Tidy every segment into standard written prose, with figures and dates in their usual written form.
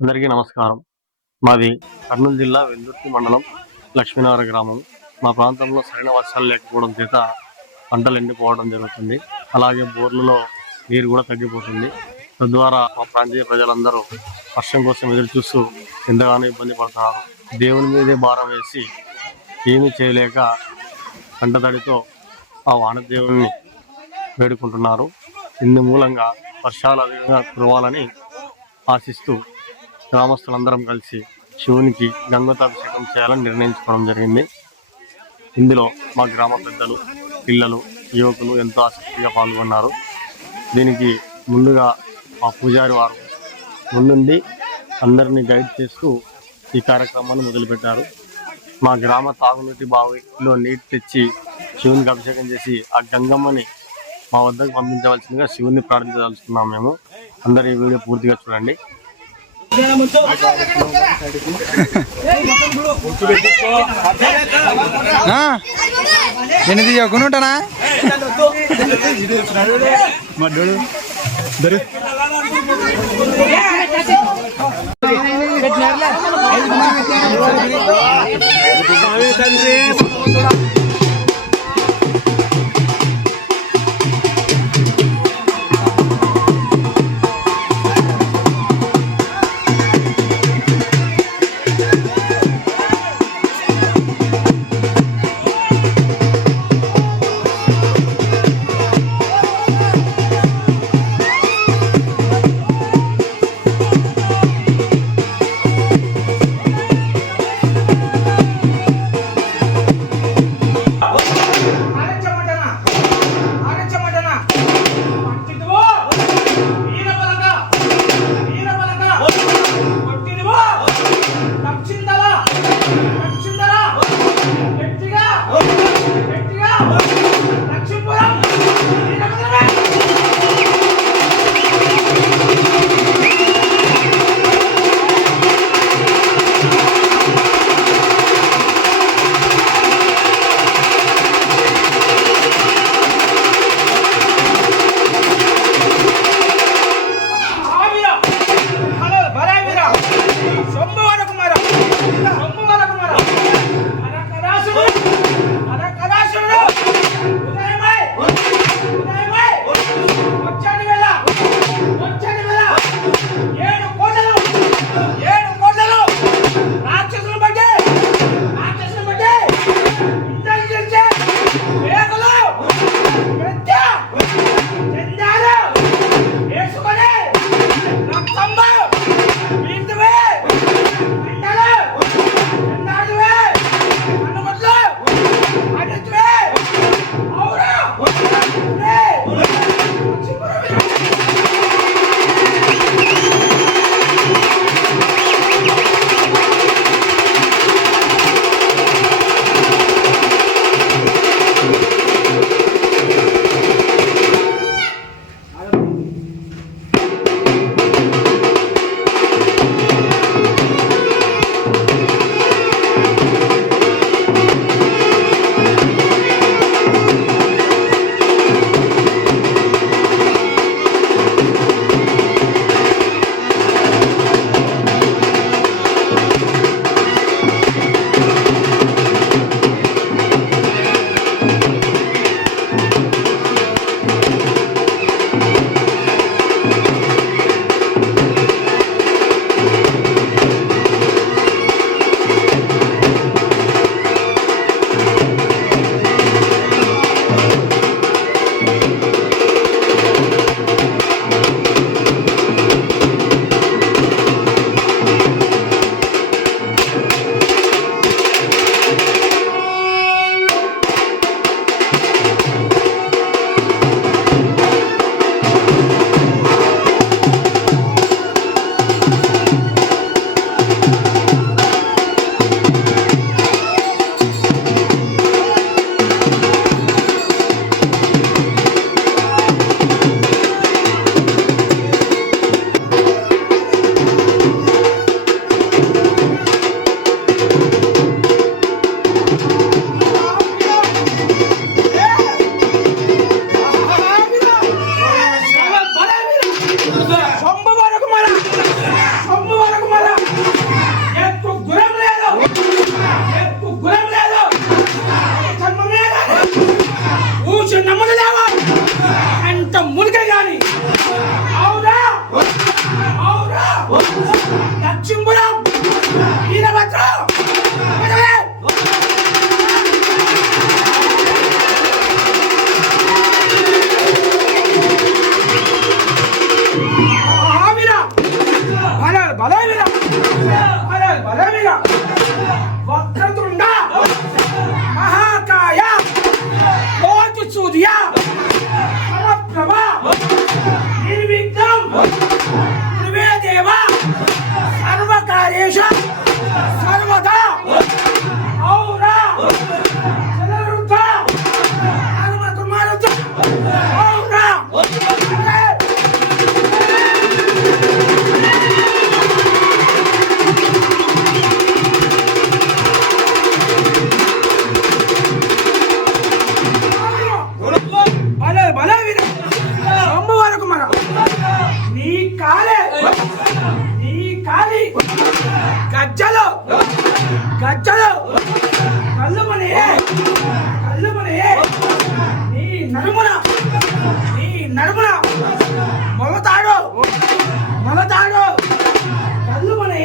అందరికీ నమస్కారం. మాది కర్నూలు జిల్లా వెల్దుర్తి మండలం లక్ష్మీనగర గ్రామం. మా ప్రాంతంలో సరైన వర్షాలు లేకపోవడం చేత పంటలు ఎండిపోవడం జరుగుతుంది. అలాగే బోర్లలో నీరు కూడా తగ్గిపోతుంది. తద్వారా మా ప్రాంతీయ ప్రజలందరూ వర్షం కోసం ఎదురు చూస్తూ ఎంతగానో ఇబ్బంది పడుతున్నారు. దేవుని మీదే భారం వేసి ఏమీ చేయలేక పంట తడితో ఆ వానదేవుని వేడుకుంటున్నారు. ఇందు మూలంగా వర్షాలు అధికంగా కురవాలని ఆశిస్తూ గ్రామస్తులందరం కలిసి శివునికి గంగోతాభిషేకం చేయాలని నిర్ణయించుకోవడం జరిగింది. ఇందులో మా గ్రామ పెద్దలు, పిల్లలు, యువకులు ఎంతో ఆసక్తిగా పాల్గొన్నారు. దీనికి ముందుగా మా పూజారి వారు ముందుండి అందరినీ గైడ్ చేస్తూ ఈ కార్యక్రమాన్ని మొదలుపెట్టారు. మా గ్రామ తాగునీటి బావిలో నీటి తెచ్చి శివునికి అభిషేకం చేసి ఆ గంగమ్మని మా వద్దకు పంపించవలసిందిగా శివుని ప్రార్థించదలుచుకున్నాం. మేము అందరూ ఈ వీడియో పూర్తిగా చూడండి. ఎనిమిది కొనుంటానా లక్ష్మీపురం వీరభద్రం వక్రతుండ మహాకాయ కోటి సూర్య సమప్రభ నిర్విఘ్నం గురువే దేవ సర్వకార్యేషు సర్వదా ఔరా జలరుద్ధ హనుమతుమారుత ఔరా గజ్జలు గజ్జలు కళ్ళుమని నీ నడుమున మొలతాడు కళ్ళుమని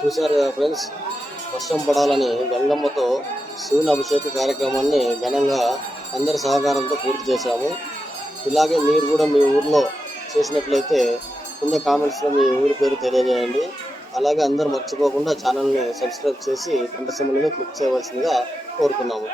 చూశారు ఫ్రెండ్స్, వర్షం పడాలని గంగమ్మతో శివుని అభిషేక కార్యక్రమాన్ని ఘనంగా అందరి సహకారంతో పూర్తి చేశాము. ఇలాగే మీరు కూడా మీ ఊర్లో చేసినట్లయితే కింద కామెంట్స్లో మీ ఊరి పేరు తెలియజేయండి. అలాగే అందరూ మర్చిపోకుండా ఛానల్ని సబ్స్క్రైబ్ చేసి గంట సింబల్ మీద క్లిక్ చేయవలసిందిగా కోరుతున్నాము.